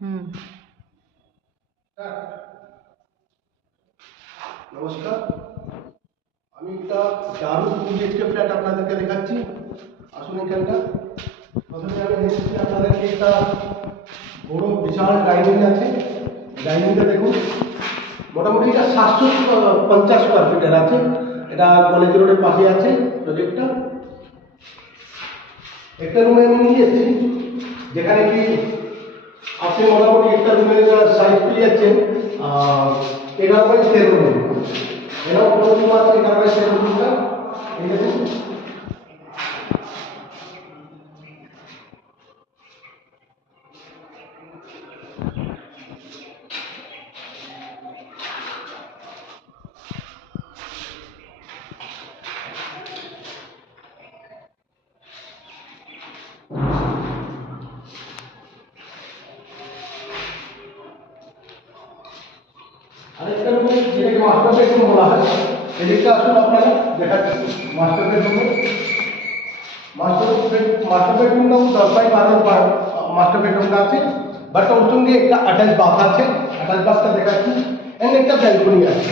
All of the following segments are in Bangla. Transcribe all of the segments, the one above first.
হুম। নমস্কার, আমি একটা দারুণ 2 BHK ফ্ল্যাট আপনাদেরকে দেখাচ্ছি। আসুন এখানটা। প্রথমে আমি দেখাচ্ছি আপনাদেরকে একটা বড় বিশাল ডাইনিং আছে। ডাইনিংটা দেখুন, মোটামুটি এটা 750 স্কোয়ার ফিটের আছে। এটা কলেজ রোডের পাশে আছে প্রজেক্টটা। একটা রুমে আমি নিয়ে এসেছি, যেখানে কি আপনি মোটামুটি একটা রুমের সাইজ পেয়ে যাচ্ছেন 11/13 রুম। এরাও কোনো রুম আছে 11/13 রুমটা। ঠিক আছে, আরেকটা রুমে যেটাকে মাস্টার বেডরুম বলা হয়, এদিকটা আসুন আপনারা দেখাচ্ছি। মাস্টার বেডরুমে মাস্টার বেডরুমটাও 10/12 মাস্টার বেডরুমটা আছে, বাট ওর সঙ্গে একটা অ্যাটাচ বাথ আছে। অ্যাটাচ বাথটা দেখাচ্ছি। এন্ড একটা ব্যালকনি আছে।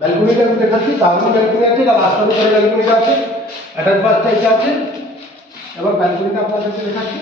ব্যালকনিটা আমি দেখাচ্ছি, দারুণ ব্যালকনি আছে। এটা লাস্ট ব্যালকনিটা আছে, অ্যাটাচ বাথটা এটা আছে। এবার ব্যালকনিটা আপনাদেরকে দেখাচ্ছি।